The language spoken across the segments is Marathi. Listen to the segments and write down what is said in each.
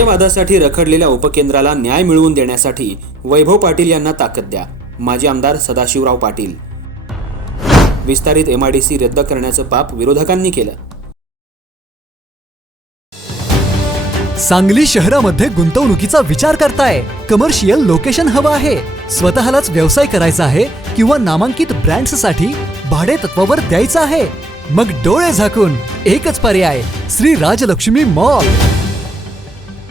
वादासाठी रखडलेल्या उपकेंद्राला न्याय मिळवून देण्यासाठी वैभव पाटील यांना ताकद द्या. माजी आमदार सदाशिवराव पाटील. विस्तारित एमआयडीसी रद्द करण्याचं पाप विरोधकांनी केलं. सांगली शहरामध्ये गुंतवणुकीचा विचार करताय. कमर्शियल लोकेशन हवं आहे. स्वतःलाच व्यवसाय करायचा आहे किंवा नामांकित ब्रँड्ससाठी भाडे तत्वावर द्यायचं आहे. मग डोळे झाकून एकच पर्याय श्री राजलक्ष्मी मॉल.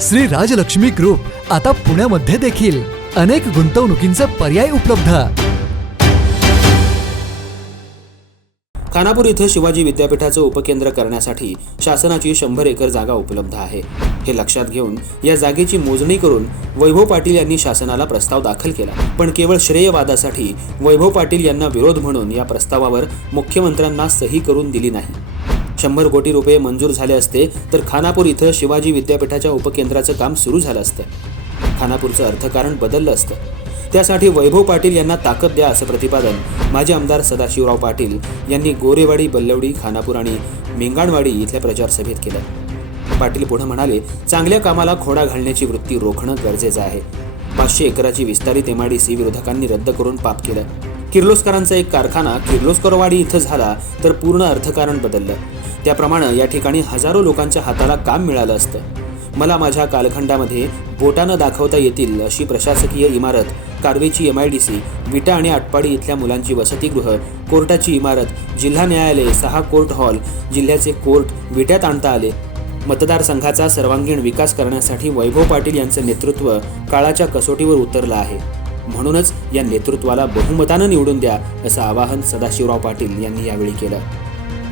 श्री राजलक्ष्मी ग्रुप आता पुण्यामध्ये देखील अनेक गुंतवणुकींचे पर्याय उपलब्ध. खानापूर इथं शिवाजी विद्यापीठाचं उपकेंद्र करण्यासाठी शासनाची शंभर एकर जागा उपलब्ध आहे. हे लक्षात घेऊन या जागेची मोजणी करून वैभव पाटील यांनी शासनाला प्रस्ताव दाखल केला. पण केवळ श्रेयवादासाठी वैभव पाटील यांना विरोध म्हणून या प्रस्तावावर मुख्यमंत्र्यांना सही करून दिली नाही. शंभर कोटी रुपये मंजूर झाले असते तर खानापूर इथं शिवाजी विद्यापीठाच्या उपकेंद्राचं काम सुरू झालं असतं. खानापूरचं अर्थकारण बदललं असतं. त्यासाठी वैभव पाटील यांना ताकद द्या असं प्रतिपादन माजी आमदार सदाशिवराव पाटील यांनी गोरेवाडी बल्लवडी खानापूर आणि मेंगाणवाडी इथल्या प्रचारसभेत केलं. पाटील पुढे म्हणाले चांगल्या कामाला खोडा घालण्याची वृत्ती रोखणं गरजेचं आहे. पाचशे एकराची विस्तारित एमआयडीसी विरोधकांनी रद्द करून पाप केलं. किर्लोस्करांचा एक कारखाना किर्लोस्करवाडी इथं झाला तर पूर्ण अर्थकारण बदललं. त्याप्रमाणे या ठिकाणी हजारो लोकांच्या हाताला काम मिळालं असतं. मला माझ्या कालखंडामध्ये बोटानं दाखवता येतील अशी प्रशासकीय इमारत कारवेची M I D C Vita आणि आटपाडी इथल्या मुलांची वसतिगृह कोर्टाची इमारत जिल्हा न्यायालय सहा कोर्ट हॉल जिल्ह्याचे कोर्ट विट्यात आणता आले. मतदारसंघाचा सर्वांगीण विकास करण्यासाठी वैभव पाटील यांचं नेतृत्व काळाच्या कसोटीवर उतरलं आहे. म्हणूनच या नेतृत्वाला बहुमतानं निवडून द्या असं आवाहन सदाशिवराव पाटील यांनी यावेळी केलं.